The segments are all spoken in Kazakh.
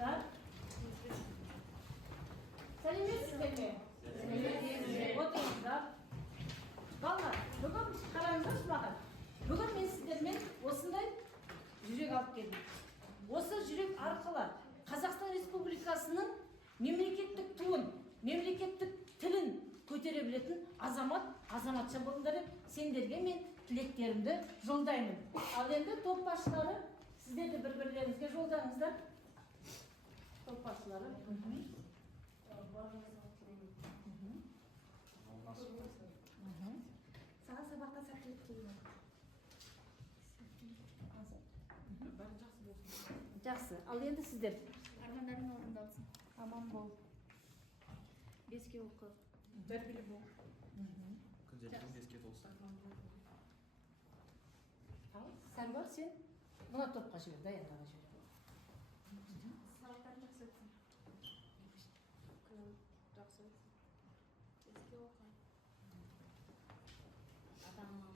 Топбашылар. Сәлеметсіздер ме? Отырыңыздар. Балалар, бүгін қараңыздаршы маған. Бүгін мен сіздермен осындай жүрек алып келдім. Осы жүрек арқылы Қазақстан Республикасының мемлекеттік туын, мемлекеттік тілін көтере білетін азаматша болыңдар деп сендерге мен тілектерімді жолдаймын. Ал енді топ басшылары сіздерді бір-бірлеріңізге жолдаңыздар. Топ басшылары. Саған сабақта сәттілік тілеймін. Бәрі жақсы болсын. Жақсы. Ал енді сіздер. Армандарың орындалсын. Аман бол. Беске оқы. Тәрбиелі бол. Күнделіктің беске толсын. Ал, Сәнбар, сен мына топқа жібер, Даянға жібер. Сабақтарың жақсы өтсін. Күнің жақсы өтсін. Беске оқы. Адамға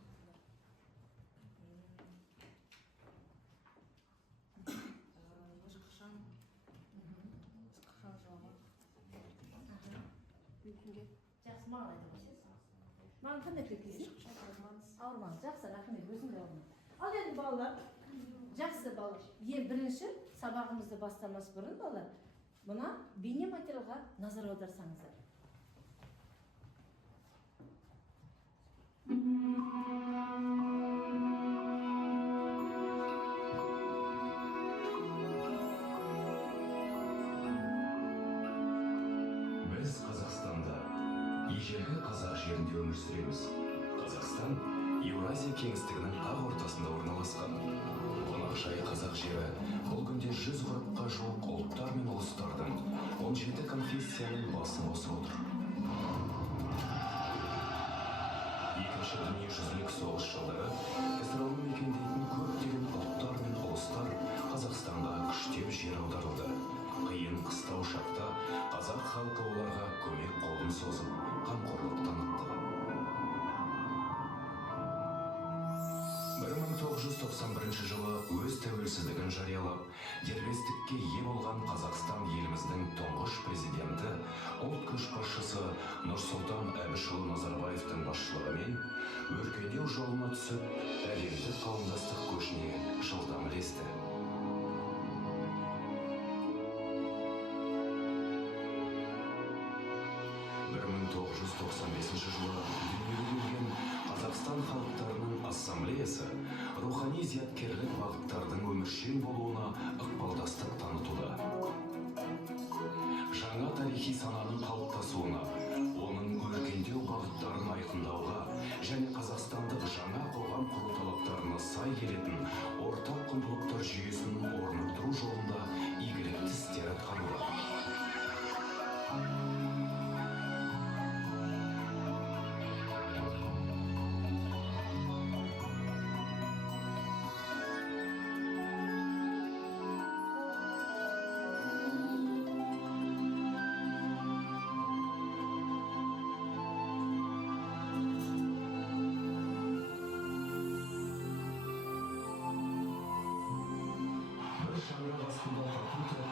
ешқашан жауап. Мүмкінге. Жақсы, маған айта башайсыз. Маған қандай тілек ауырмаңыз. Жақсы, рахмет, өзің де ауырмаңыз. Ал енді балалар, жақсы балалар. Ең бірінші сабағымызды бастамас бұрын балалар, мына бейне материалға назар аударсаңыздар. Біз Қазақстанда, ежелгі қазақ жерінде өмір сүреміз. Қазақстан Еуразия кеңістігінің ақ ортасында орналасқан. Қонақжай қазақ жері бұл күнде 140-қа жуық ұлттар мен ұлыстардың 17 конфессияның басын қосып отыр. Екінші дүниежүзілік соғыс жылдары ксро-ны мекендейтін көптеген ұлттар мен ұлыстар Қазақстанға күштеп жер аударылды. Қиын қыстау шақта қазақ халқы оларға көмек қолын созып, қамқорлық танытты. 1991 жылы өз тәуелсіздігін жариялап, дербестікке ие болған Қазақстан еліміздің тұңғыш президенті, ұлт көшбасшысы Нұрсұлтан Әбішұлы Назарбаевтың басшылығымен өркендеу жолына түсіп, әлемдік қауымдастық көшіне жылдам ілесті. 1995 жылы дүниеге келген Қазақстан халықтарының ассамблеясы рухани зияткерлік бағыттардың өміршең болуына ықпалдастық танытуда. Жаңа тарихи сананың қалыптасуына, оның өркендеу бағыттарын айқындауға және қазақстандық жаңа қоғам құру талаптарына сай келетін ортақ құндылықтар жүйесін орнықтыру жолында игілікті істер атқаруда.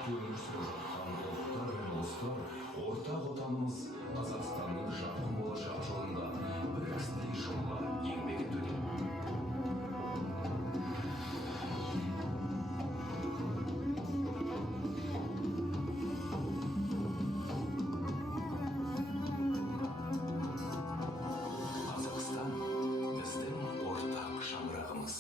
Өмір сүріп жатқан ұлттар мен ұлыстар, ортақ отанымыз Қазақстанның жарқын болашақ жолында бір кісідей жұмыла еңбек етуде. Қазақстан біздің ортақ шаңырағымыз.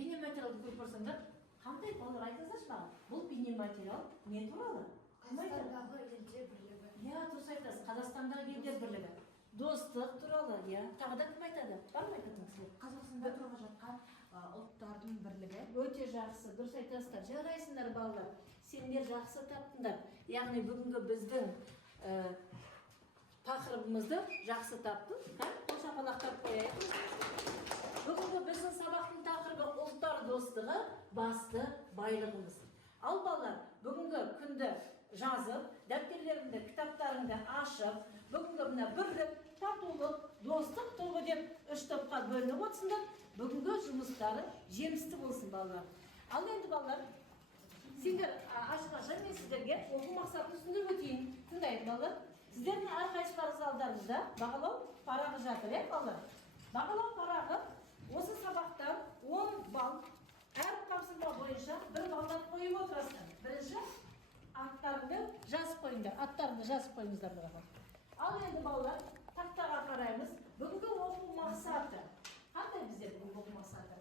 Бейнематериалды көріп көрсеңдер, қандай балалар айтыңыздаршы маған? Бұл бейнематериал не туралы? Қазақстандағы елдер бірлігі. Иә, дұрыс айтасыз. Қазақстандағы елдер бірлігі. Достық туралы, иә. Тағы да кім айтады? Бар ма айтатыныңыз? Қазақстанда тұрып жатқан ұлттардың бірлігі. Өте жақсы, дұрыс айтасыздар. Жарайсыңдар балалар. Сендер жақсы таптыңдар. Яғни бүгінгі біздің тақырыбымызды жақсы таптың. Қол шапалақтап қояйық. Бүгінгі біздің сабақтың байлығымыз. Ал балалар, бүгінгі күнді жазып, дәптерлеріңді, кітаптарыңды ашып, бүгінгі мына бірлік, татулық, достық тобы деп 3 топқа бөлініп отырсыңдар. Бүгінгі жұмыстары жемісті болсын балалар. Ал енді балалар, сендер ашқаша мен сіздерге оқу мақсатын түсіндіріп өтейін. Тыңдайық балалар. Сіздердің әрқайсыларыңыз алдарыңызда бағалау парағы жатыр, балалар. Бағалау парағы осы сабақтан 10 балл, әр тапсырма бойынша 1 балдан қойып отырасыздар. Бірінші аттарыңды жазып қойыңдар. Аттарыңды жазып қойыңыздар балалар. Ал енді балалар, тақтаға қараймыз. Бүгінгі оқу мақсаты. Қандай біздер бүгінгі оқу мақсаты?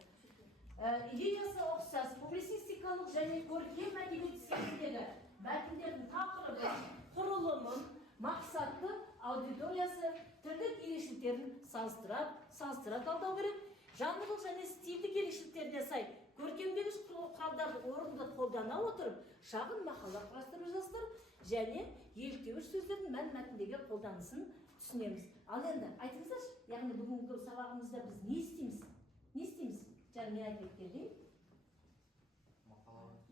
Идеясы ұқсас, публицистикалық және көркем әдебиет стиліндегі мәтіндердің тақырыбы, құрылымын, мақсатты аудиториясы, тілдік ерекшеліктерін салыстыра талдау керек. Жанрлық және стильдік ерекшеліктеріне сай көркемдегіш құралдарды орынды қолдана отырып, шағын мақала құрастырып жазасыздар және еліктеуіш сөздердің мәтіндегі қолданысын түсінеміз. Ал енді айтыңыздаршы, яғни бүгінгі сабағымызда біз не істейміз? Не істейміз? Және мен айтып келдім.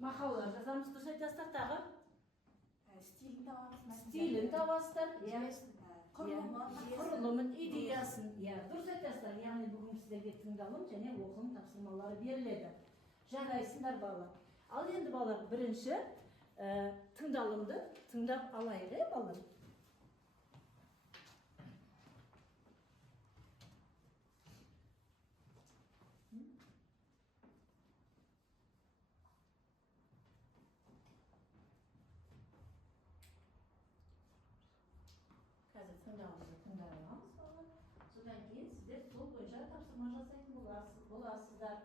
Мақалалар жазамыз, дұрыс айтасыздар тағы. Стилін табасыздар. Құрылымын, идеясын. Дұрыс айтасыздар. Яғни бүгін сіздерге тыңдалым және оқылым тапсырмалары беріледі. Жарайсыңдар балалар. Ал енді балалар, бірінші тыңдалымды тыңдап алайық, балалар. Қазір тыңдап аламыз балалар. Содан кейін сіздер сол бойынша тапсырма жасайтын боласыздар.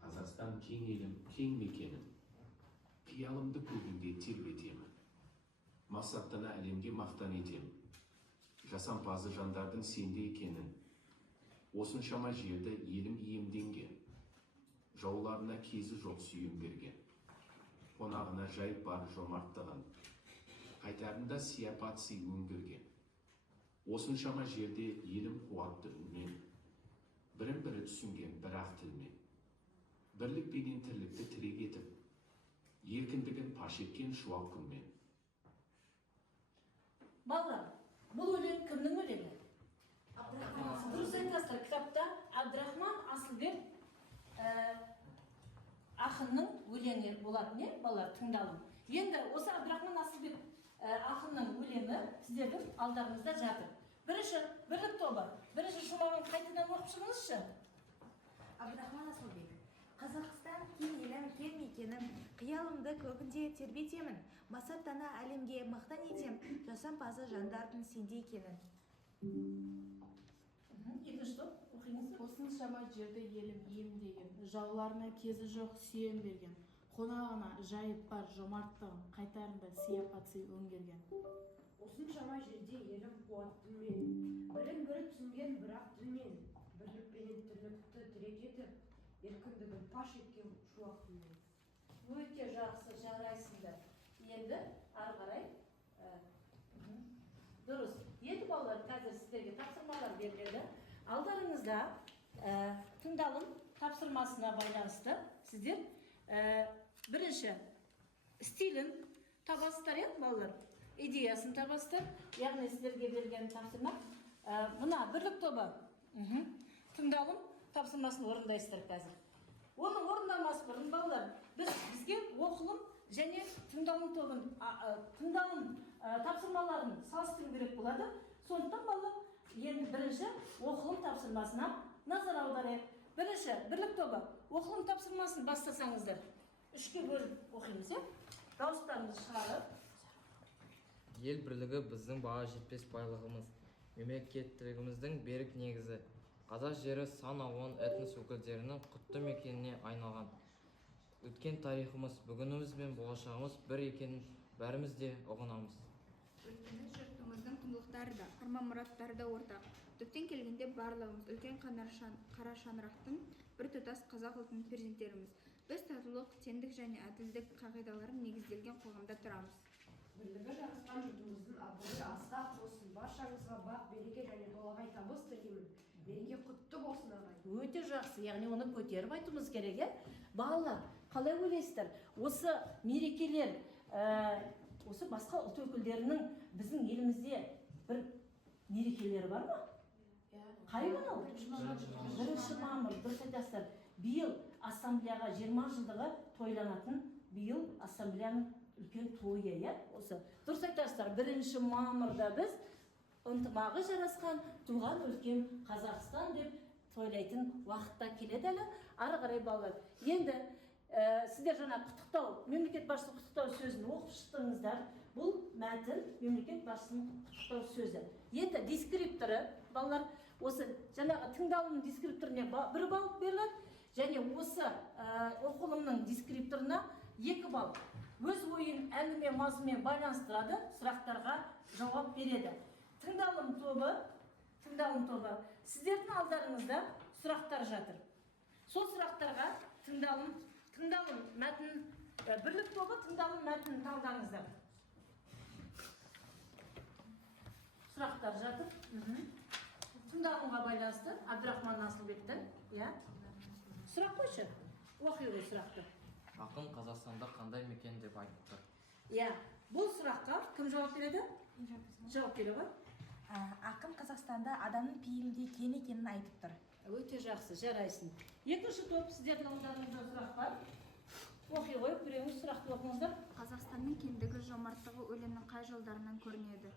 Қазақстан кең елім, кең мекенім. Қиялымды көгінде тербетемін. Мақсаттана әлемге мақтан етем. Жасампазы жандардың сенде екенін. Осыншама жерді елім иемденген. Жауларына кезі жоқ сүйем берген. Қонағына жайып бар жомарттығын. Қайтарында сияпат сый өңгерген. Осыншама жерде елім қуатты үнмен. Бірін-бірі түсінген бір-ақ тілмен. Бірлік пенен тірлікті тірек етіп, еркіндігін паш еткен шуақ күнмен. Балалар, бұл өлең кімнің өлеңі? Дұрыс айтасыздар, кітапта Абдрахман Асылбек ақынның өлеңі болады, не? Балалар, тыңдалым. Енді осы Абдрахман Асылбек ақынның өлеңі сіздердің алдарыңызда жатыр. Бірінші, бірлік тобы. Бірінші шумағын қайтадан оқып шығыңызшы. Абдрахман Асылбек. Қазақстан кең елім, кең мекенім, қиялымды көгінде тербетемін. Мақсаттана әлемге мақтан етем, жасампазы жандардың сенде екенін. Екінші топ, оқыңыз. Осыншама жерді елім иемдеген, жауларына кезі жоқ сүйем берген, қонағына жайып бар жомарттығын, қайтарында сияпат сый өңгерген. Осыншама жерде елім қуаттыммен, бірін-бірі түсінген бір-ақ тілмен, бірлікпенен тірлікті тірек етіп, еркіндігін паш еткен шуақ күнмен. Өте жақсы, жарайсыңдар. Енді ары қарай. Дұрыс. Енді балалар, қазір сіздерге тапсырмалар беріледі. Алдарыңызда тыңдалым тапсырмасына байланысты сіздер бірінші стилін табасыздар, балалар. Идеясын табасыздар. Яғни сіздерге берілген тапсырма. Мына бірлік тобы. Тыңдалым тапсырмасын орындайсыздар қазір. Оның орындамас бұрын балалар, бізге оқылым және тыңдалым тобын, тыңдалым тапсырмаларын салыстыру керек болады. Сондықтан балалар, енді бірінші оқылым тапсырмасына назар аударайық. Бірінші, бірлік тобы, оқылым тапсырмасын бастасаңыздар. 3-ке бөліп оқимыз, дауыстарыңызды шығарып. Ел бірлігі біздің баға жетпес байлығымыз, мемлекеттілігіміздің берік негізі. Қазақ жері сан алуан этнос өкілдерінің құтты мекеніне айналған. Өткен тарихымыз, бүгініміз бен болашағымыз бір екенін бәріміз де ұғынамыз. өйткені жұртымыздың құндылықтары да арман мұраттары да ортақ. Түптен келгенде барлығымыз үлкен қара шаңырақтың бір тұтас қазақ ұлтының перзенттеріміз. Біз татулық, теңдік және әділдік қағидаларын негізделген қоғамда тұрамыз. Бірлігі жарасқан жұртымыздың абыройы асқақ болсын. Баршаңызға бақ, береке және толағай табыс тілеймін. Береке құтты болсын ағай. Өте жақсы, яғни оны көтеріп айтуымыз керек, балалар, қалай ойлайсыздар? Осы мерекелер, осы басқа ұлт өкілдерінің біздің елімізде бір мерекелері бар ма? Қай күні ол? 1 мамыр, дұрыс айтасыздар. Биыл ассамблеяға 20 жылдығы тойланатын, биыл ассамблеяның үлкен тойы, осы. Дұрыс айтасыздар, 1 мамырда біз ынтымағы жарасқан туған өлкем Қазақстан деп тойлайтын уақытта келеді әлі. Ары қарай балалар. Енді сіздер жаңа құттықтау, мемлекет басшысы құттықтау сөзін оқып шықтыңыздар. Бұл мәтін мемлекет басшысының құттықтау сөзі. Енді дескрипторы, балалар, осы жаңағы тыңдалымның дескрипторына 1 балл беріледі, және осы оқылымның дескрипторына 2 балл. Өз ойын әңгіме мазмұнымен байланыстырады, сұрақтарға жауап береді. Тыңдалым тобы, сіздердің алдарыңызда сұрақтар жатыр. Сол сұрақтарға тыңдалым мәтін, бірлік тобы тыңдалым мәтінін талдаңыздар. Сұрақтар жатыр. Тыңдалымға байланысты Абдрахман Асылбектің, сұрақ қойшы, оқи ғой сұрақты. Ақын Қазақстанда қандай мекен деп айтты? Бұл сұраққа кім жауап береді? Жауап бере ғой. Ақын Қазақстанда адамның пейілінде кен екенін айтып тұр. Өте жақсы, жарайсың. Екінші топ, сіздердің алдарыңызда сұрақ бар. Оқи ғой, біреуіңіз сұрақты оқыңыздар. Қазақстанның кеңдігі, жомарттығы өлеңнің қай жолдарынан көрінеді?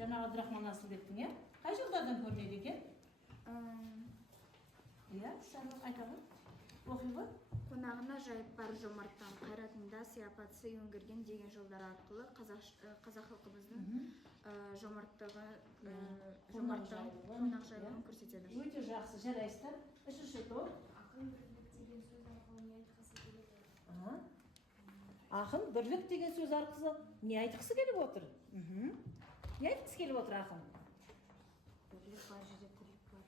Жаңағы Абдрахман Асылбектің, қай жолдардан көрінеді екен? Шарлық айтамын. Оқи ғой. Қонағына жайып бар жомарттан, қайратында сияпатсы өңгерген деген жолдар арқылы қазақ халқымыздың қонақжайлығын көрсетеді. Өте жақсы, жарайсыздар. Үшінші топ. Ақын бірлік деген сөз арқылы не айтқысы келіп отыр? Не айтқысы келіп отыр ақын? Бірлік бар жерде тірлік бар.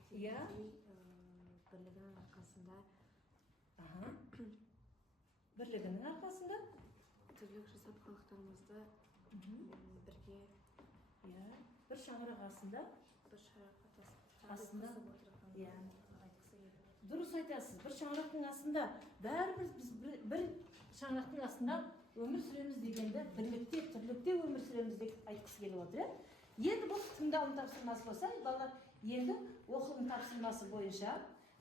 Бірлігінің арқасында бірлігінің арқасында тірлік жасап халықтарымызды бірге бір шаңырақ астында дұрыс айтасыз. Бір шаңырақтың астында бәріміз бір шаңырақтың астында өмір сүреміз дегенді бірлікте, тірлікте өмір сүреміз деп айтқысы келіп отыр. Енді бұл тыңдалым тапсырмасы болса, балалар, енді оқылым тапсырмасы бойынша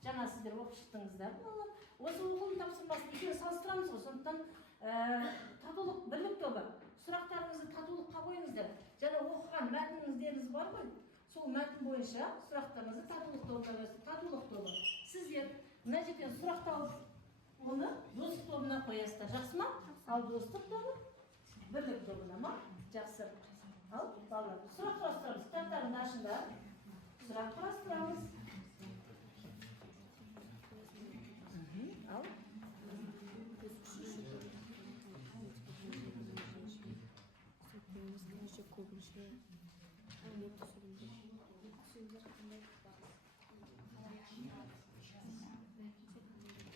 жаңа сіздер оқып шықтыңыздар, балалар. Осы оқылым тапсырмасын екеуін салыстырамыз ғой. Сондықтан татулық, бірлік тобы, сұрақтарыңызды татулыққа қойыңыздар. Жаңа оқыған мәтініңіздеріңіз бар ғой. Сол мәтін бойынша сұрақтарыңызды татулық тобына қойыңыздар. Татулық тобы. Сіздер мына жерден сұрақ тауып оны достық тобына қоясыздар. Жақсы ма? Ал достық тобы бірлік тобына ма? Жақсы. Ал балалар, сұрақ құрастырамыз. Кітаптарыңды ашыңдар. Сұрақ құрастырамыз. Ал.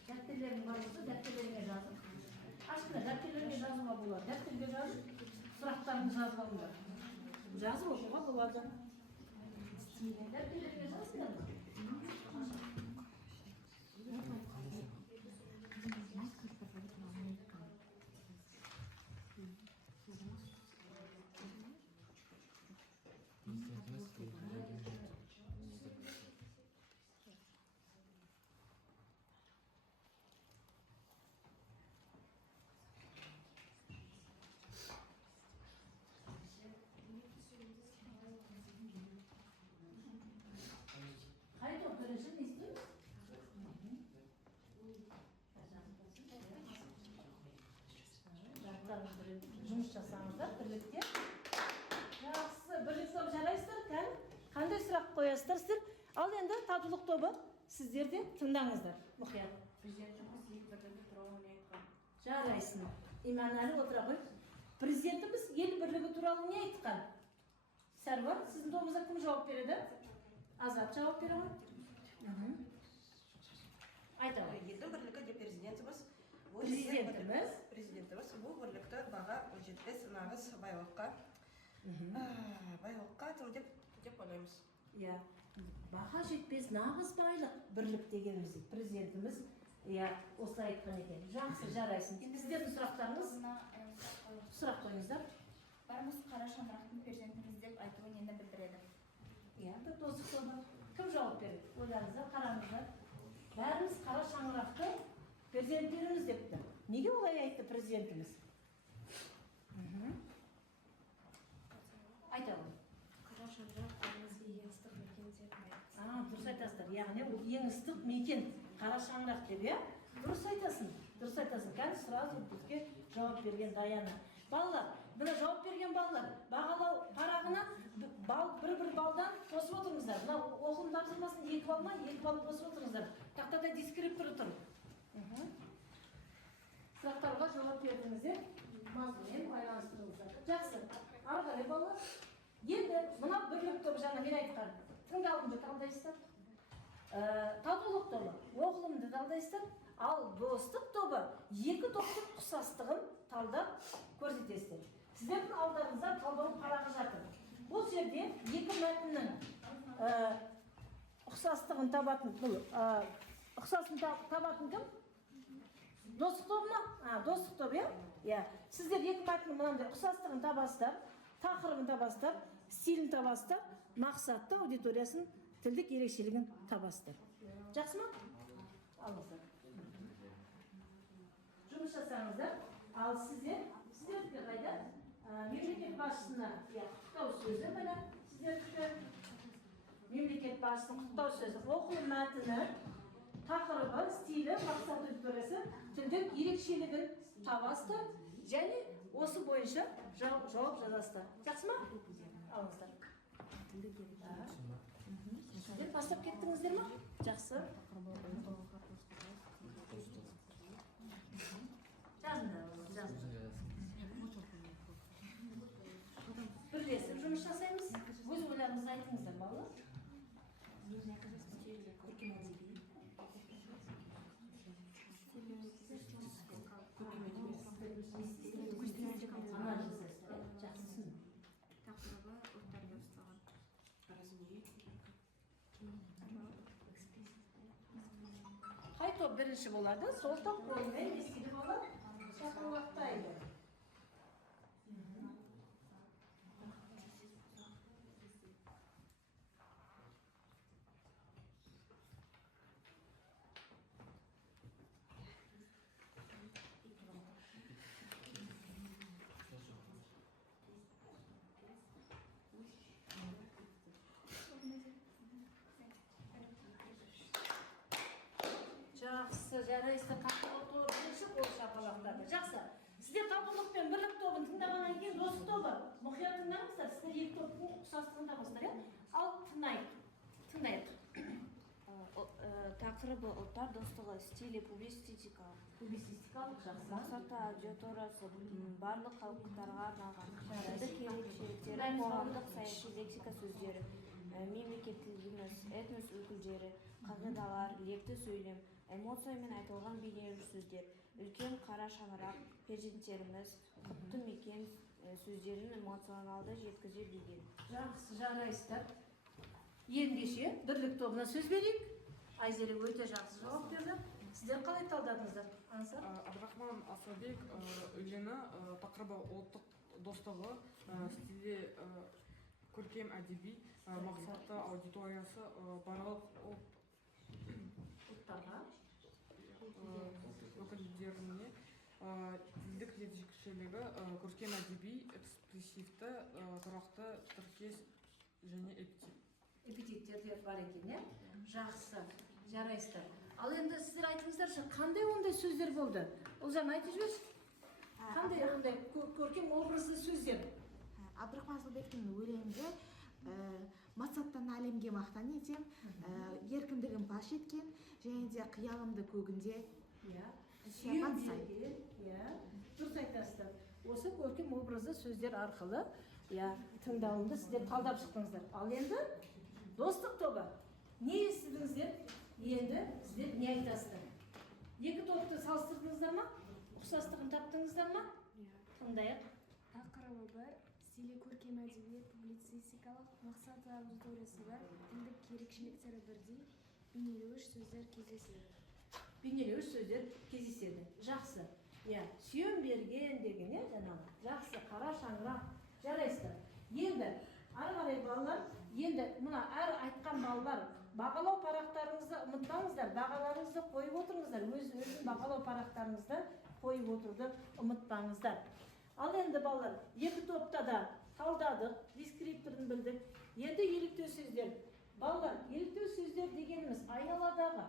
Дәптерлерің бар болса, дәптерлеріңе жазып. Ашқына дәптерлерге жазуға болады. Дәптерге жазып, сұрақтарыңды жазып алыңдар. Жазып оқуға болады. Дәптерлерге жазыңдар ма? Қай топ бірінші не істейміз? Жұмыс жасаңыздар бірлікте. Жақсы, бірлік тобы жарайсыздар. Қандай сұрақ қоясыздар сіздер? Ал енді татулық тобы сіздер де тыңдаңыздар. Мұқият. Жарайсың. Иманәлі отыра қой. президентimiz ел бірлігі туралы не айтқан? Сәрвар, сіздің тобыңызда кім жауап береді? Азат жауап бере ма? Айта ғой. Елдің бірлігі деп президентіміз бұл бірлікті баға жетпес нағыз байлыққа тың деп ойлаймыз. Иә, баға жетпес нағыз байлық бірлік дегеніміз дейді. Президентіміз осылай айтқан екен. Жақсы, жарайсың. Сіздердің сұрақтарыңыз? Сұрақ қойыңыздар. Барымыз қара шаңырақтың перзентіміз деп айтуы нені білдіреді? Иә, бір достық тобы. Кім жауап береді? Ойларыңыздар, қараңыздар. Бәріміз қара шаңырақты перзенттеріміз депті. Неге олай айтты президентіміз? Айта ғой. Қара шаңырақ бәрімізге ең ыстық мекен деп айтты. Дұрыс айтасыздар. Яғни ол ең ыстық мекен қара шаңырақ деп, иә? Дұрыс айтасың. Қазір сразу бізге жауап берген Даяна. Балалар, мына жауап берген балалар, бағалау парағына бір балдан қосып отырыңыздар. Мына оқылым тапсырмасын 2 бал ма, 2 бал қосып отырыңыздар. Тақтада дискрипторы тұр. Сұрақтарға жауап бердіңіздер, мазмұнмен байланыстырыңыздар. Жақсы. Ары қарай балалар. Енді мына бірлік тобы жаңа мен айтқан. Тыңдалымды талдайсыздар. Татулық тобы оқылымды талдайсыздар. Ал достық тобы 2 топтың ұқсастығын талдап көрсетесіздер. Сіздердің алдарыңызда талдау парағы жатыр. Бұл жерде 2 мәтіннің ұқсастығын табатын кім? Достық тобы ма? Достық тобы, иә? Сіздер 2 мәтіннің мынандай ұқсастығын табасыздар, тақырыбын табасыздар, стилін табасыздар, мақсатты аудиториясын, тілдік ерекшелігін табасыздар. Жақсы ма? Алыңыздар. Жұмыс жасаңыздар. Ал сіздердікі қайда? Мемлекет басшысына құттықтау сөзі міне сіздердікі. Мемлекет басшысының құттықтау сөзі. Оқылым мәтіні, тақырыбы, стилі, мақсат аудиториясы, тілдік ерекшелігін табасыздар және осы бойынша жауап жазасыздар. Жақсы ма? Алыңыздар. Сіздер бастап кеттіңіздер ма? Жақсы. Бірлесіп жұмыс жасаймыз. Өз ойларыңызды айтыңыздар, балалар. Тақырыбы ұлттарды ұстаған. Қай топ бірінші болады? Сол топ қолымен естілі болып шақырмақтайды. Жақсы, жарайсыздар, татулық тобы бірінші қол шапалақтады. Жақсы. Сіздер татулық пен бірлік тобын тыңдағаннан кейін достық тобы мұқият тыңдаңыздар. Сіздер 2 топтың ұқсастығын табасыздар, иә? Ал тыңдайық. Тақырыбы ұлттар достығы, стилі публицистикалық. Публицистикалық, жақсы. Мақсаты аудиториясы барлық халықтарға арналған. Тілдік ерекшеліктері, қоғамдық саяси лексика сөздері, мемлекеттілігіміз, этнос өкілдері, қағидалар, лекті сөйлем, эмоциямен айтылған бейнелі сөздер, үлкен қара шаңырақ, перзенттеріміз, құтты мекен сөздерін эмоционалды жеткізе білген. Жақсы, жарайсыздар. Ендеше бірлік тобына сөз берейік. Айзере өте жақсы жауап берді. Сіздер қалай талдадыңыздар? Ансар? Абдрахман Асылбек өлеңі тақырыбы ұлттық достығы, стилі көркем әдеби, мақсатты аудиториясы барлық ұлттарға өкілдеріне тілдік ерекшелігі көркем әдеби, экспрессивті, тұрақты, тіркес және эпитеттер деп бар екен, иә? Жақсы, жарайсыздар. Ал енді сіздер айтыңыздаршы, қандай ондай сөздер болды? Ұлжан, айтып жіберші. Қандай ондай көркем образды сөздер? Абдрахман Асылбектің өлеңінде мақсаттан әлемге мақтан етем, еркіндігін паш еткен, және де қиялымды көгінде сүйем берген. Дұрыс айтасыздар. Осы көркем образды сөздер арқылы тыңдауымды сіздер талдап шықтыңыздар. Ал енді достық тобы не естідіңіздер? Енді сіздер не айтасыздар? Екі топты салыстырдыңыздар ма? Ұқсастығын таптыңыздар ма? Тыңдайық. Тақырыбы бар, стилі көркем әдебиет, публицистикалық, мақсаты аудиториясы бар, тілдік ерекшеліктері бірдей, бейнелеуіш сөздер кездеседі. Бейнелеуіш сөздер кездеседі. Жақсы. Сүйем берген деген, жаңағы. Жақсы, қара шаңырақ. Жарайсыздар. Енді, ары қарай балалар, енді мына әр айтқан балалар, бағалау парақтарыңызды ұмытпаңыздар, бағаларыңызды қойып отырыңыздар. Өзін бағалау парақтарыңызды қойып отыруды ұмытпаңыздар. Ал енді балалар, екі топта да талдадық, дескрипторын білдік. Енді еліктеу сөздер. Балалар, еліктеу сөздер дегеніміз айналадағы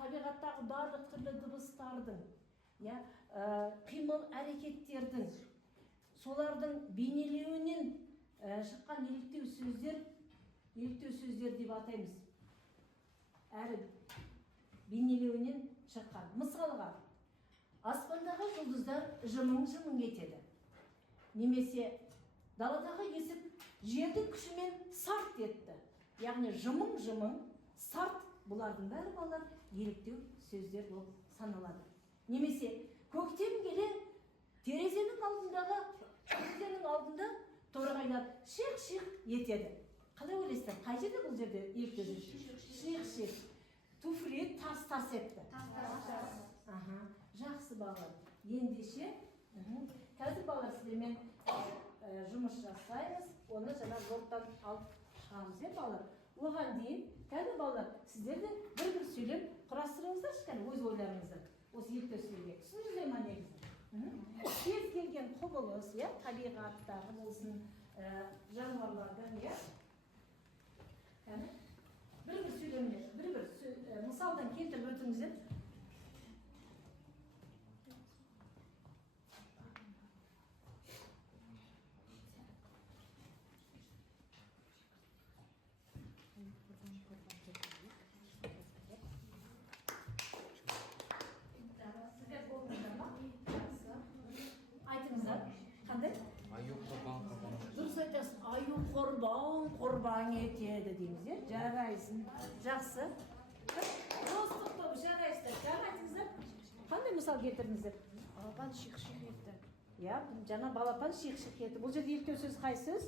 табиғаттағы барлық түрлі дыбыстардың, қимыл әрекеттердің, солардың бейнелеуінен шыққан еліктеу сөздер деп атаймыз. Әрі бейнелеуінен шыққан. Мысалға, аспандағы жұлдыздар жымың-жымың етеді. Немесе даладағы есік жердің күшімен сарт етті. Яғни жымың-жымың, сарт, бұлардың бәрі балалар еліктеу сөздер болып саналады. Немесе көктем келе терезенің алдында торғайлар шиқ-шиқ етеді. Қалай ойлайсыздар? Қай жерде бұл жерде еліктеу? Шиқ-шиқ. Туфли тас-тас етті. Жақсы балалар. Ендеше, қазір балалар сіздермен жұмыс жасаймыз. Оны жаңа жолттан алып шығамыз, балалар. Оған дейін, қазір балалар, сіздер де бір сөйлем құрастырыңыздар, өз ойларыңызды. Осы еліктеу сөйлемге. Түсіндіңіздер ме негізі? Кез келген құбылыс, табиғаттағы болсын, жануарлардан, бір сөйлеміне, бір мысалдан келтіріп өтіңіздер. Айтыңыздар, қандай? Аю құрбан. Дұрыс айтасыз, аю құрбан етеді дейміз, жарайсың. Жақсы. Достық тобы жарайсыздар. Айтыңыздар, қандай мысал келтірдіңіздер? Балапан шиқ-шиқ етті. Жаңа балапан шиқ-шиқ етті. Бұл жерде еліктеу сөз қай сөз?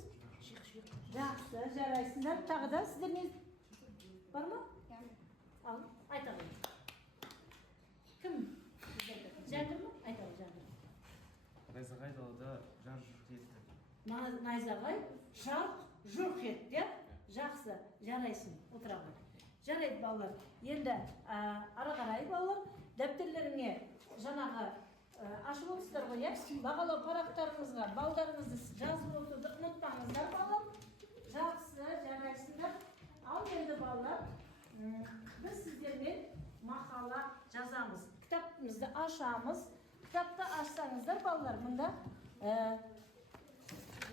Шиқ-шиқ. Жақсы, жарайсыңдар. Тағы да сіздер не бар ма? Ал, айтамын. Кім? Жәңгір ма? Айтамын, Жәңгір. Найзағай далада жар-жұрт етті. Найзағай жар-жұрт етті. Жақсы, жарайсың. Отыра ғой. Жарайды балалар. Енді ары қарай балалар, дәптерлеріңе жаңағы ашып отырсыздар ғой, бағалау парақтарыңызға балдарыңызды жазып отырды, ұмытпаңыздар балалар. Жақсы, жарайсыңдар. Ал енді балалар, біз сіздермен мақала жазамыз. Кітапымызды ашамыз. Кітапты ашсаңыздар балалар, мұнда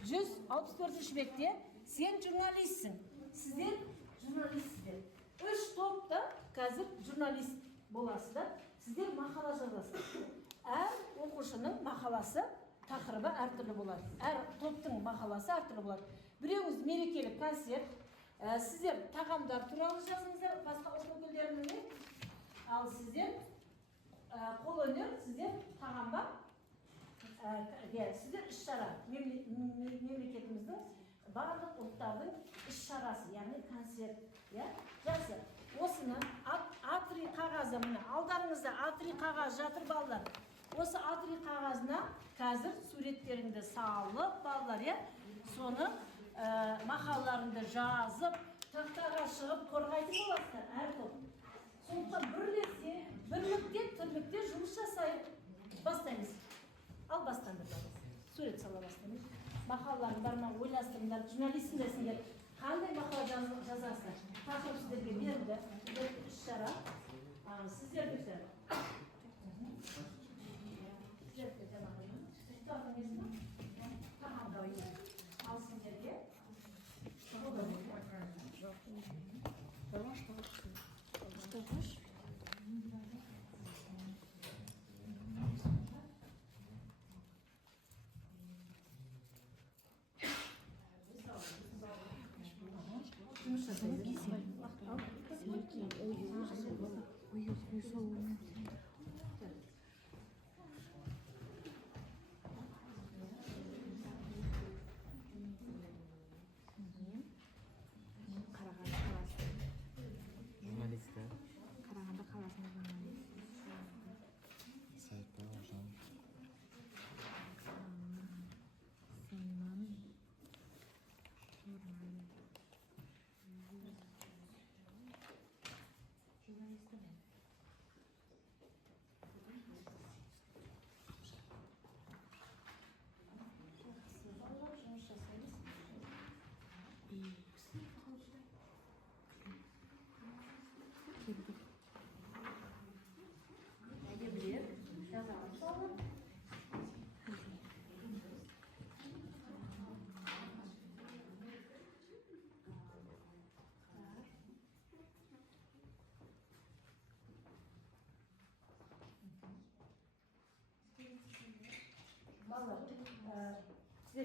164 бетте сен журналистсің. Сіздер журналистсіздер. 3 топта қазір журналист боласыздар. Сіздер мақала жазасыздар. Әр оқушының мақаласы тақырыбы әртүрлі болады. Әр топтың мақаласы әртүрлі болады. Біреуіңіз мерекелік концерт, сіздер тағамдар туралы жазыңыздар, басқа оқу өкілдеріне. Ал сіздер қолөнер, сіздер тағамға, сіздер іс-шара, мемлекетіміздің барлық ұлттардың іс-шарасы, яғни концерт. Жақсы, осыны А3 қағазы, алдарыңызда А3 қағаз жатыр балалар. Осы А3 қағазына қазір суреттеріңді салып, балалар, соны мақалаларыңды жазып, тақтаға шығып қорғайтын боласыздар, әр топ. Сондықтан бірлесе, бірлікте, түрлікте жұмыс жасайық. Бастаймыз. Ал бастаңдар. Сурет сала бастаймыз. Мақалаларың бар ма, ойластырыңдар, журналистіңдерсіңдер. Қандай мақала жазасыздар? Тақырып сіздерге берілді. Іс-шара. Сіздердікі. Сіздердікі жаңағы. Сіздердің есімі? Тағамда ойын. Ал сіздерге.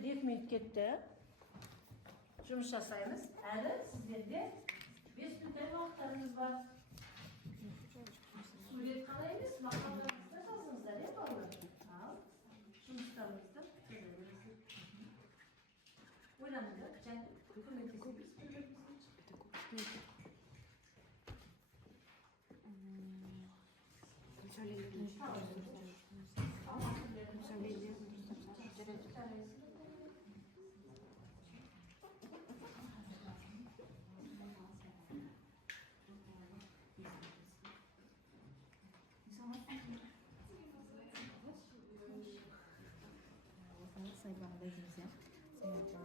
2 минут кетті. Жұмыс жасаймыз. Әлі сіздерде 5 минуттар уақыттарыңыз бар. Сурет қана емес, мақалдарыңызды жазыңыздар, балалар. Ал, жұмыстарыңызды көреміз. Ойланыңдар, және көмектесеміз. Sayfağında izleyeceğim. Sayfağında.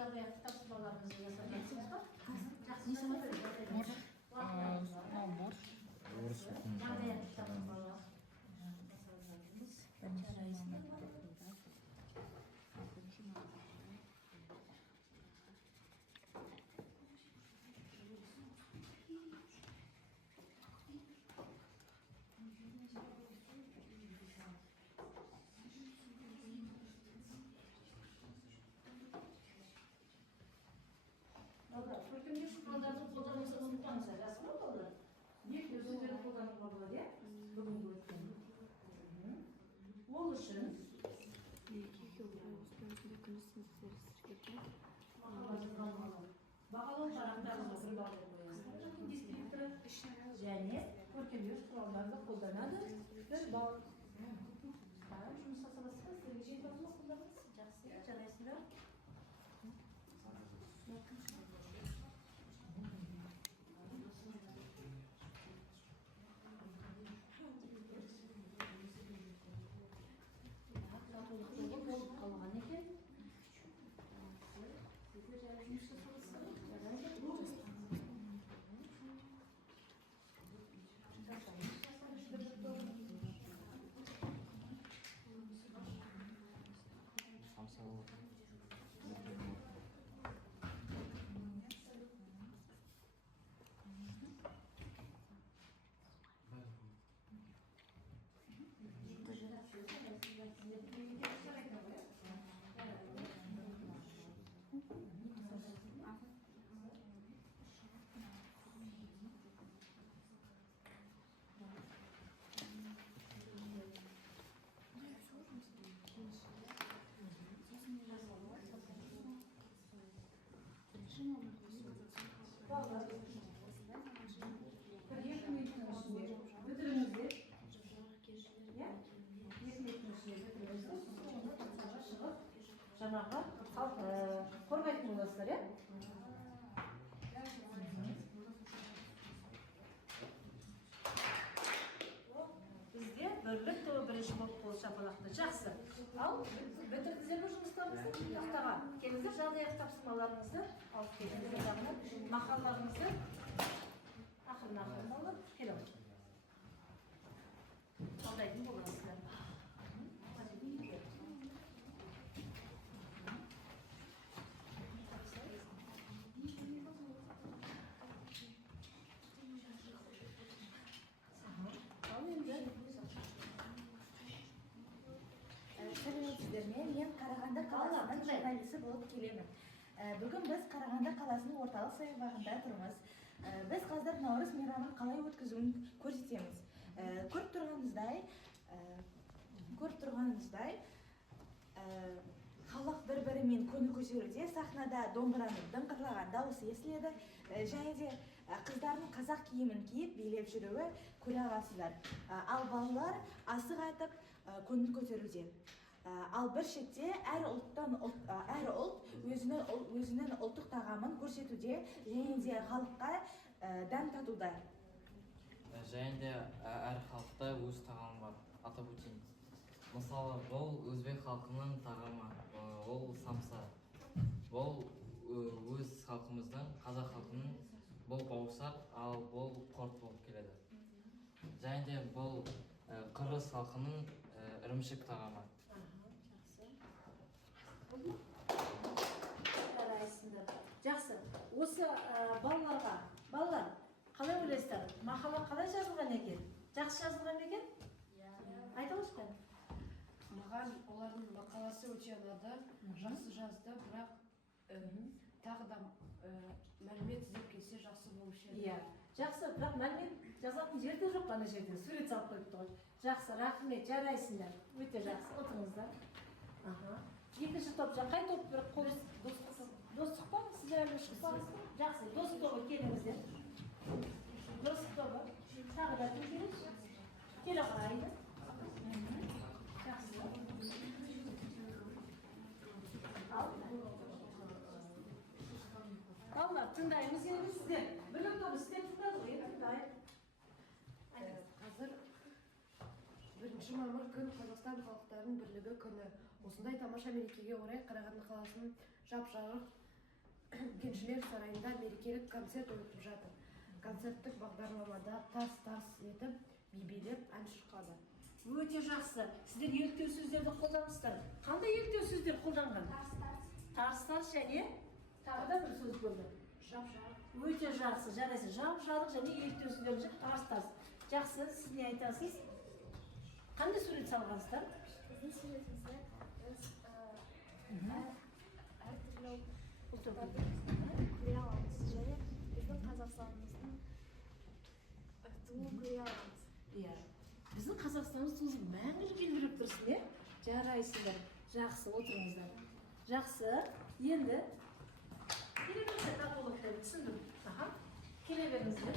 Жағдаяқты тапсырмаларыңызды жасап жатсыңыз ба? Жағдаяқты тапсырмалар. Көркемдік құралдарды қолдануды ұмытпаңыздар, рас па балалар? Екі сөздерді қолдануға болады, иә? Бүгінгі өткен. Ол үшін бағалау парақтарына бір бағалау қоясыздар. Дискриптор және көркемдік құралдарды қолданады. Бір бал. Жұмыс жасамасыз ба? Сіздерге жеңімпазды қолданыңыз. Жақсы, жарайсыздар. Жаңағы қорғайтын боласыздар, иә? Бізде бірлік тобы бірінші болып қол шапалақты. Жақсы. Ал бітірдіңіздер ме жұмыстарыңызды? Тақтаға. Келіңіздер, жағдаяқ тапсырмаларыңызды алып келіңіздер жағынан. Мақалаларыңызды ақырын алып келіңіздер. Талдайтын боласыздар. сөздеріме мен Қарағанды қаласының журналисі болып келемін. Бүгін біз Қарағанды қаласының орталық саябағында тұрмыз. Біз қазір Наурыз мейрамын қалай өткізуін көрсетеміз. Көріп тұрғаныңыздай, халық бір-бірімен көңіл көтеруде, сахнада домбыраның дыңғырлаған дауысы естіледі, және де қыздардың қазақ киімін киіп билеп жүруі көре аласыздар. Ал балалар асық айтып көңіл көтеруде. Ал бір шетте әр ұлт өзінің ұлттық тағамын көрсетуде, және де халыққа дәм татуда. Және де әр халықта өз тағамы бар, атап өтейін. Мысалы, бұл өзбек халқының тағамы, ол самса. Бұл өз халқымыздың, қазақ халқының бұл бауырсақ, ал бұл құрт болып келеді. Және де бұл қырғыз халқының ірімшік тағамы. Жақсы, осы балалар, қалай ойлайсыздар? Мақала қалай жазылған екен? Жақсы жазылған екен? Айтыңызшы. Маған олардың мақаласы өте ұнады, жақсы жазды, бірақ тағы да мәлімет іздеп келсе жақсы болушы еді. Иә, жақсы, бірақ мәлімет жазатын жерде жоқ қана жерде, сурет салып қойыпты ғой. Жақсы, рахмет, жарайсыңдар. Өте жақсы, отырыңыздар. Екінші топ, қай топ бір қол достық па? Сіздер әлі шықпаңыз ба? Жақсы, достық тобы келіңіздер. Достық тобы, тағы да кім келеді? Келе қарайды. Жақсы. Балалар, тыңдаймыз енді сіздер. Бөлек тобы сіздер тыңдады ғой, тыңдайық. Қазір 1 мамыр күн Қазақстан халықтарының бірлігі күні. Осындай тамаша мерекеге орай Қарағанды қаласының жап-жарық кеншілер сарайында мерекелік концерт өтіп жатыр. Концерттік бағдарламада тарс-тарс етіп, би-билеп ән шырқады. Өте жақсы. Сіздер еліктеу сөздерді қолданыстар. Қандай еліктеу сөздер қолданған? Тарс-тарс және тағы да бір сөз болды. Жап-жарық. Өте жақсы, жарайсыз. Жап-жарық және еліктеу сөздерді тарс-тарс. Жақсы, сіз не айтасыз? Қандай сурет салғансыздар? Біздің суретімізде біз әртүрлі ұлттарды көре аламыз және біздің Қазақстанымыздың туын көре аламыз. Иә. Біздің Қазақстанымыз туын мәңгілік елдіріп тұрсын, е? Жарайсыңдар. Жақсы, отырыңыздар. Жақсы. Енді келе беріңіздер, татулықты түсіндім. Келе беріңіздер.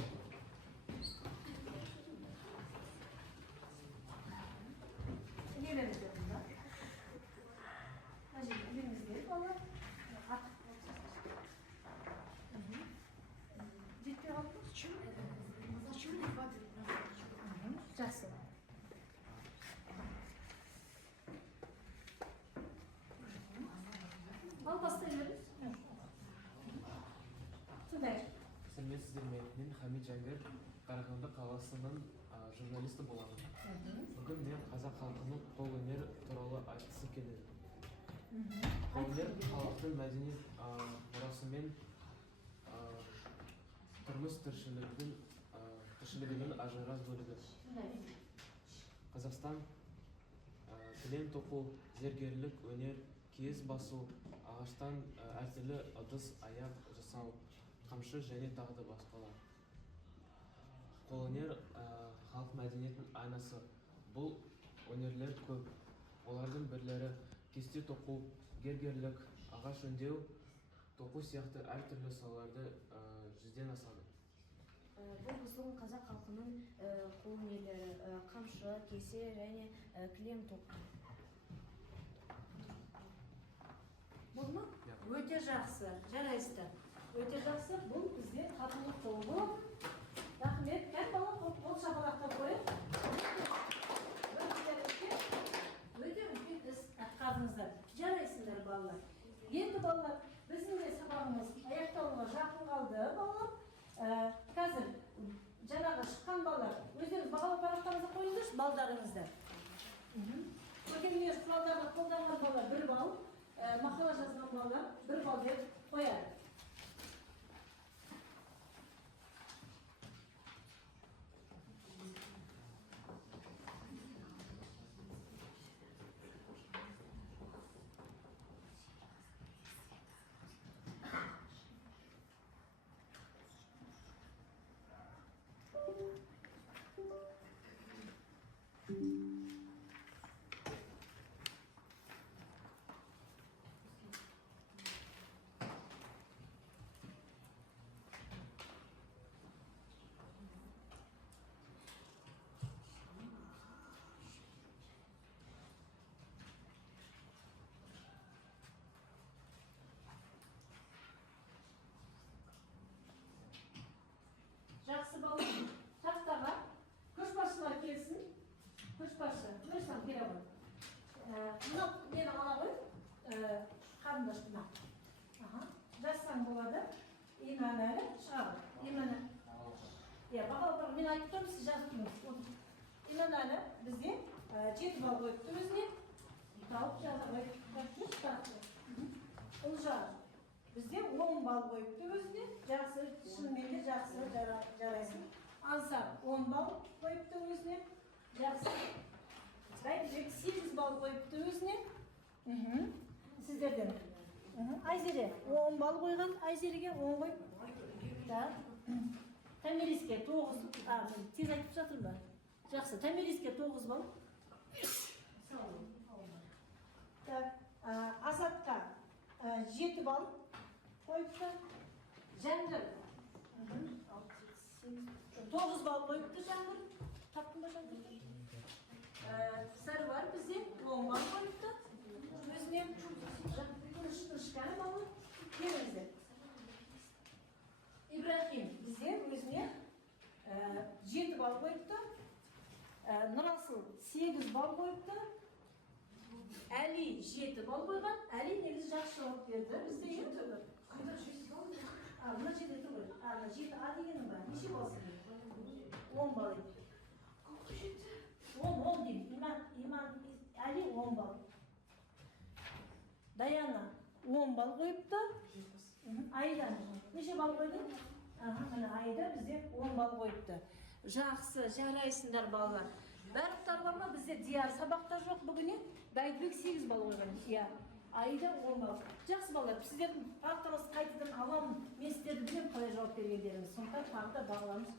Келе беріңіздер. Беріңіздер, балалар. Жетпей қалды ма? Жақсы. Ал бастай беріңіз. Тыңдайық. Сәлеметсіздер, мен Хамид Жәңгір, Қарағанды қаласының журналисті боламын. Бүгін мен қазақ халқының қолөнер туралы айтқысы келеді. Қолөнер халықтың мәдени мұрасымен тұрмыс тіршілігінің ажырас бөлігі. Қазақстан кілем тоқу, зергерлік өнер, киіз басу, ағаштан әртүрлі ыдыс аяқ жасау, қамшы және тағы да басқалар. Қолөнер халық мәдениетінің айнасы. Бұл өнерлер көп. Олардың бірлері кесте тоқу, зергерлік, ағаш өңдеу, тоқу сияқты әртүрлі салаларды жүзден асады. Бұл біздің қазақ халқының қолөнерлері, қамшы, кесе және кілем тоқу. Бұл ма? Өте жақсы, жарайсыздар. Өте жақсы, бұл бізде татулық тобы. Рахмет, кән бала қол шапалақтап қойып. Өте үлкен іс атқардыңыздар. Жарайсыңдар балалар. Енді балалар, біздің де сабағымыз аяқталуға жақын қалды балалар. Қазір жаңағы шыққан балалар, өздеріңіз бағалы парақтарыңызды қойыңыздаршы балдарыңызды. Көркемөнер құралдарды қолданған балалар 1 балл, мақала жазған балалар 1 балл деп қояды. жақсы бала. Тақтаға көшбасшылар келсін. Көшбасшы, Нұрислам келе ғой. Мына мені ала ғой, қарындаш мына. Жазсаң болады. Иманәлі шығады. Иманәлі. Бағалапарға мен айтып тұрмын, сіз жазып тұрмыз. Иманәлі бізде 7 балл қойыпты өзіне. Тауып жазып қойыпты. Ұлжар бізде 10 балл қойыпты өзіне. Жақсы, шынымен де жақсы жарайсың. Ансар 10 балл қойыпты өзіне. Жақсы. Бәйдібек 8 балл қойыпты өзіне. Сіздерден. Айзере 10 балл қойған, Айзереге 10 қойып. Тәмелиске 9, тез айтып жатыр ба? Жақсы, Тәмелиске 9 балл. Асатқа 7 балл қойыпты. Жәңгір 9 балл қойыпты Жәңгір. Таптың ба Жәңгір? Сәрвар бізде 10 балл қойыпты. Өзіне ұшқаны балл келіңіздер. Ибрахим бізде өзіне 7 балл қойыпты. Нұрасыл 8 балл қойыпты. Әли 7 балл қойған. Әли негізі жақсы жауап берді. Бізде енді бір. Қайда 7 балл? Мына жерде тұр ғой. 7 А дегенің ба? Неше балл сізге? 10 балл еді. 10 деймін. Әли 10 балл. Даяна 10 балл қойыпты. Айда неше балл қойдың? Айда бізде 10 балл қойыпты. Жақсы, жарайсыңдар балалар. Бәріқтар бар ма? Бізде диар сабақтар жоқ бүгіне. Бәйдібек 8 балл қойған. Айда 10 балл. Жақсы балалар, сіздердің практикаңыз қайтадан аламын. Мен сіздерді білем қалай жауап бергендеріңіз. Сондықтан тағы да бағаламыз.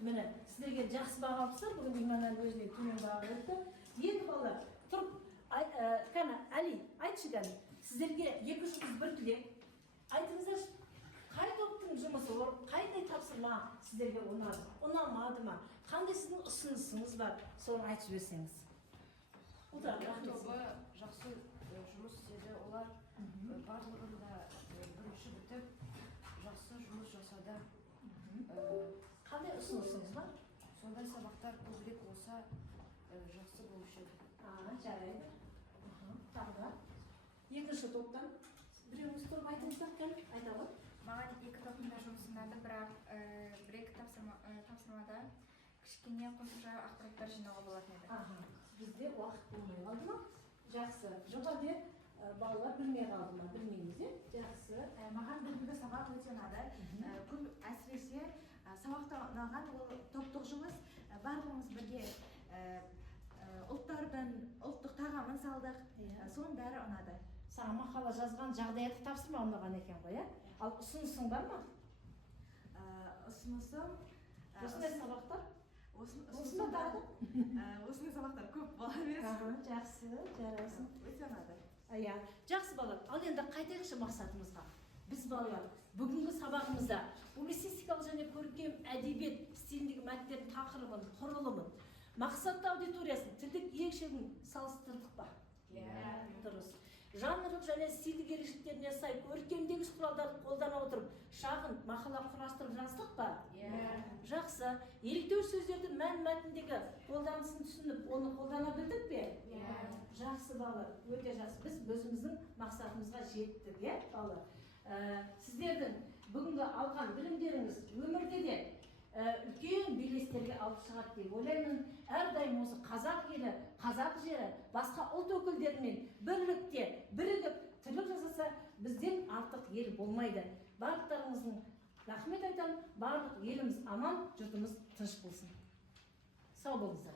Міне, сіздерге жақсы баға алыпсыздар. Бүгін Иманәлі өзіне төмен баға қойыпты. Енді балалар, тұрып, Әли, айтшы кәні. Сіздерге 2 жұлдыз 1 тілек. Айтыңыздар, қай топтың жұмысы, қайдай тапсырма сіздерге ұнамады ма? Қандай сіздің ұсынысыңыз бар, соны айтып жіберсеңіз. Тобы жақсы жұмыс істеді, олар барлығында бірінші бітіп, жақсы жұмыс жасады. Қандай ұсынысыңыз бар? Сондай сабақтар көбірек болса, жақсы болушы еді. Жарайды. Тағы. Екінші топтан біреуіңіз тұрып айтыңыздар, кәл, айта ғой. Маған 2 топтың да жұмыс ұнады, бірақ 1-2 тапсырмада кішкене қосымша ақпараттар жинауға болатын еді. Бізде уақыт болмай қалды ма? Жақсы. Жоғарыда балалар білмей қалды ма? Білмейміз, жақсы. Маған бүгінгі сабақ өте ұнады. Көп әсіресе сабақта ұнаған ол топтық жұмыс. Барлығымыз бірге ұлттардың ұлттық тағамын салдық. Соның бәрі ұнады. Саған мақала жазған жағдаяты тапсырма ұнаған екен ғой, ал ұсынысың бар ма? Ұсынысым осындай сабақтар? Осындай сабақтар көп бола бересің. Жақсы, жарайсың. Өте ұнады. Жақсы балалар, ал енді қайтайықшы мақсатымызға. Біз балалар бүгінгі сабағымызда публицистикалық және көркем әдебиет стиліндегі мәтіндердің тақырыбын, құрылымын, мақсатты аудиториясын, тілдік ерекшелігін салыстырдық па? Дұрыс. Жанрлық және стильдік ерекшеліктеріне сай көркемдегіш құралдарды қолдана отырып, шағын мақала құрастырып жаздық па? Жақсы. Еліктеуіш сөздерді мәтіндегі қолданысын түсініп, оны қолдана білдік пе? Жақсы балалар, өте жақсы. Біз өзіміздің мақсатымызға жеттік, балалар. Сіздердің бүгінгі алған білімдеріңіз өмірде де үлкен белестерге алып шығады деп ойлаймын. Әрдайым осы қазақ елі, қазақ жері, басқа ұлт өкілдерімен бірлікте, бірігіп, тірлік жасаса, бізден артық ел болмайды. Барлықтарыңыздың рахмет айтамын, барлық еліміз аман, жұртымыз тыныш болсын. Сау болыңыздар.